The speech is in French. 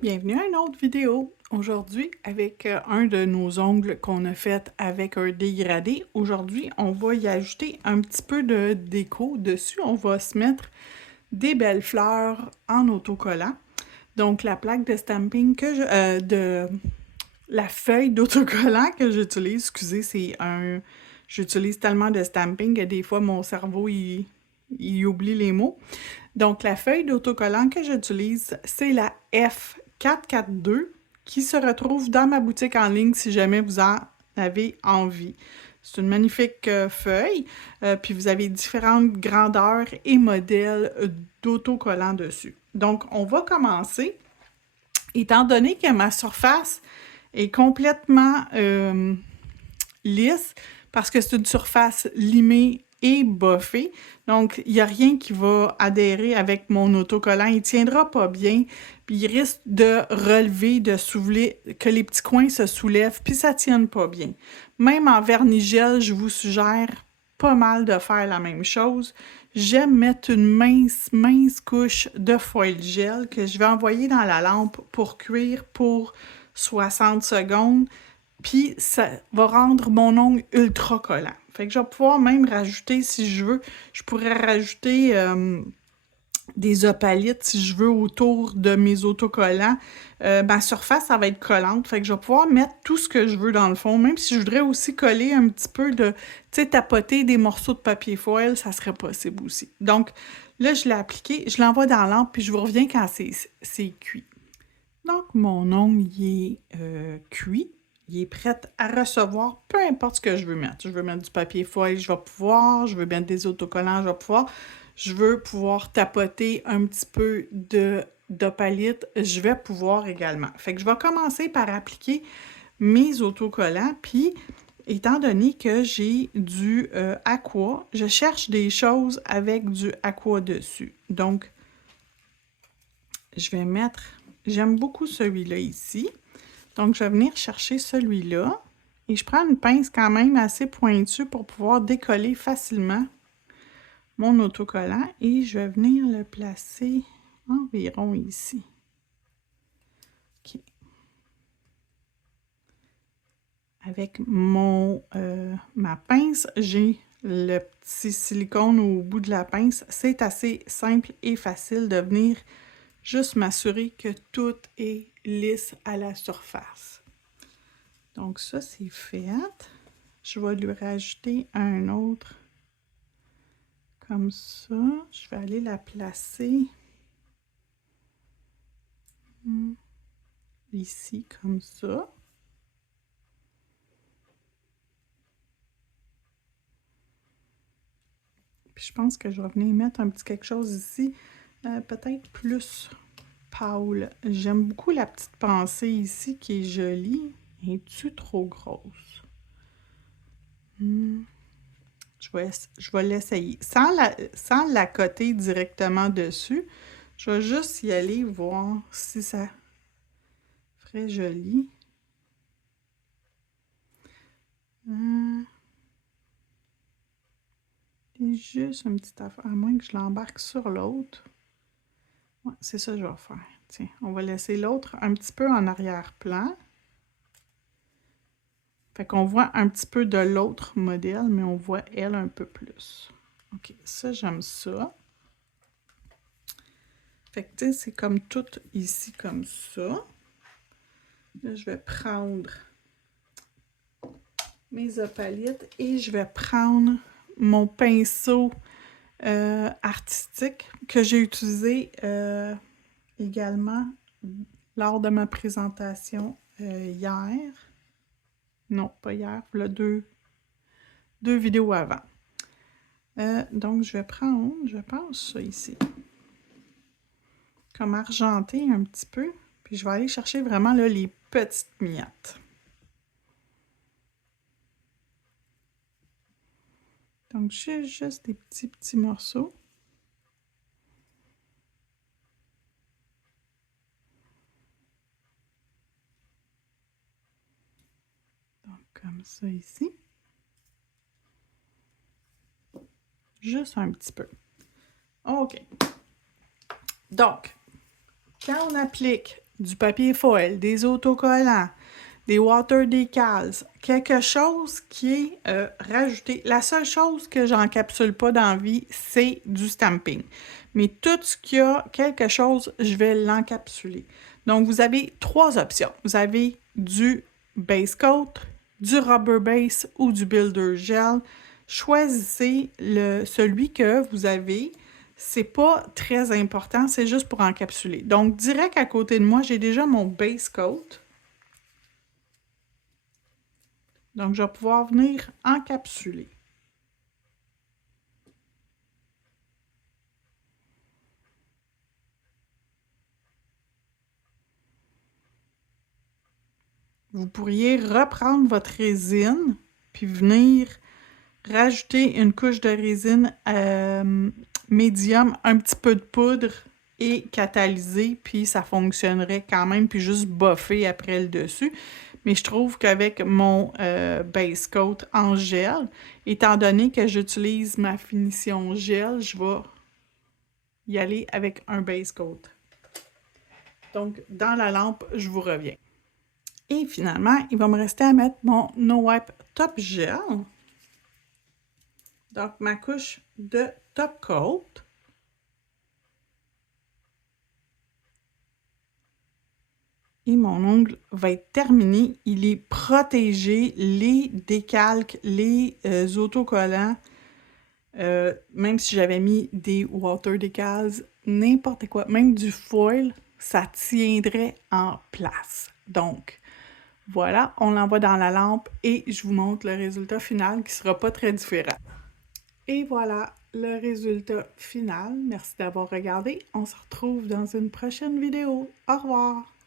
Bienvenue à une autre vidéo. Aujourd'hui, avec un de nos ongles qu'on a fait avec un dégradé, aujourd'hui, on va y ajouter un petit peu de déco dessus. On va se mettre des belles fleurs en autocollant. Donc, la plaque de stamping la feuille d'autocollant que j'utilise, excusez, j'utilise tellement de stamping que des fois, mon cerveau, il oublie les mots. Donc, la feuille d'autocollant que j'utilise, c'est la F442 qui se retrouve dans ma boutique en ligne si jamais vous en avez envie. C'est une magnifique feuille, puis vous avez différentes grandeurs et modèles d'autocollants dessus. Donc, on va commencer. Étant donné que ma surface est complètement lisse, parce que c'est une surface limée et boffée. Donc, il n'y a rien qui va adhérer avec mon autocollant. Il ne tiendra pas bien, puis il risque de relever, de soulever, que les petits coins se soulèvent, puis ça ne tienne pas bien. Même en vernis gel, je vous suggère pas mal de faire la même chose. J'aime mettre une mince couche de foil gel que je vais envoyer dans la lampe pour cuire pour 60 secondes. Puis ça va rendre mon ongle ultra collant. Fait que je vais pouvoir même rajouter, si je veux, je pourrais rajouter des opalites, si je veux, autour de mes autocollants. Ma surface, ça va être collante. Fait que je vais pouvoir mettre tout ce que je veux dans le fond. Même si je voudrais aussi coller un petit peu de, tu sais, tapoter des morceaux de papier foil, ça serait possible aussi. Donc là, je l'ai appliqué, je l'envoie dans la lampe, puis je vous reviens quand c'est cuit. Donc, mon ongle, il est cuit. Il est prêt à recevoir peu importe ce que je veux mettre. Je veux mettre du papier foil, je vais pouvoir. Je veux mettre des autocollants, je vais pouvoir. Je veux pouvoir tapoter un petit peu d'opalite, je vais pouvoir également. Fait que je vais commencer par appliquer mes autocollants. Puis, étant donné que j'ai du aqua, je cherche des choses avec du aqua dessus. Donc, je vais mettre... J'aime beaucoup celui-là ici. Donc, je vais venir chercher celui-là. Et je prends une pince quand même assez pointue pour pouvoir décoller facilement mon autocollant. Et je vais venir le placer environ ici. OK. Avec ma pince, j'ai le petit silicone au bout de la pince. C'est assez simple et facile de venir juste m'assurer que tout est lisse à la surface. Donc ça, c'est fait. Je vais lui rajouter un autre comme ça. Je vais aller la placer ici comme ça. Puis je pense que je vais venir mettre un petit quelque chose ici, peut-être plus pâle. J'aime beaucoup la petite pensée ici qui est jolie. Es-tu trop grosse? Je vais l'essayer. Sans la coter directement dessus, je vais juste y aller voir si ça ferait joli. C'est juste une petite affaire, à moins que je l'embarque sur l'autre. Ouais, c'est ça que je vais faire. Tiens, on va laisser l'autre un petit peu en arrière-plan. Fait qu'on voit un petit peu de l'autre modèle, mais on voit elle un peu plus. OK, ça, j'aime ça. Fait que, tu sais, c'est comme tout ici, comme ça. Là, je vais prendre mes opalites et je vais prendre mon pinceau artistique que j'ai utilisé également lors de ma présentation hier. Non, pas hier, il y a deux vidéos avant. Donc, je vais prendre, je pense, ça ici. Comme argenté un petit peu. Puis, je vais aller chercher vraiment là, les petites miettes. Donc, j'ai juste des petits morceaux. Donc, comme ça ici. Juste un petit peu. OK. Donc, quand on applique du papier foil, des autocollants, des water decals, quelque chose qui est rajouté. La seule chose que j'encapsule pas dans la vie, c'est du stamping. Mais tout ce qui a quelque chose, je vais l'encapsuler. Donc, vous avez 3 options. Vous avez du base coat, du rubber base ou du builder gel. Choisissez celui que vous avez. C'est pas très important, c'est juste pour encapsuler. Donc, direct à côté de moi, j'ai déjà mon base coat. Donc, je vais pouvoir venir encapsuler. Vous pourriez reprendre votre résine, puis venir rajouter une couche de résine médium, un petit peu de poudre et catalyser, puis ça fonctionnerait quand même, puis juste boffer après le dessus. Mais je trouve qu'avec mon base coat en gel, étant donné que j'utilise ma finition gel, je vais y aller avec un base coat. Donc, dans la lampe, je vous reviens. Et finalement, il va me rester à mettre mon No Wipe Top Gel. Donc, ma couche de top coat. Et mon ongle va être terminé. Il est protégé. Les décalques, les autocollants, même si j'avais mis des water decals, n'importe quoi, même du foil, ça tiendrait en place. Donc, voilà, on l'envoie dans la lampe et je vous montre le résultat final qui ne sera pas très différent. Et voilà le résultat final. Merci d'avoir regardé. On se retrouve dans une prochaine vidéo. Au revoir!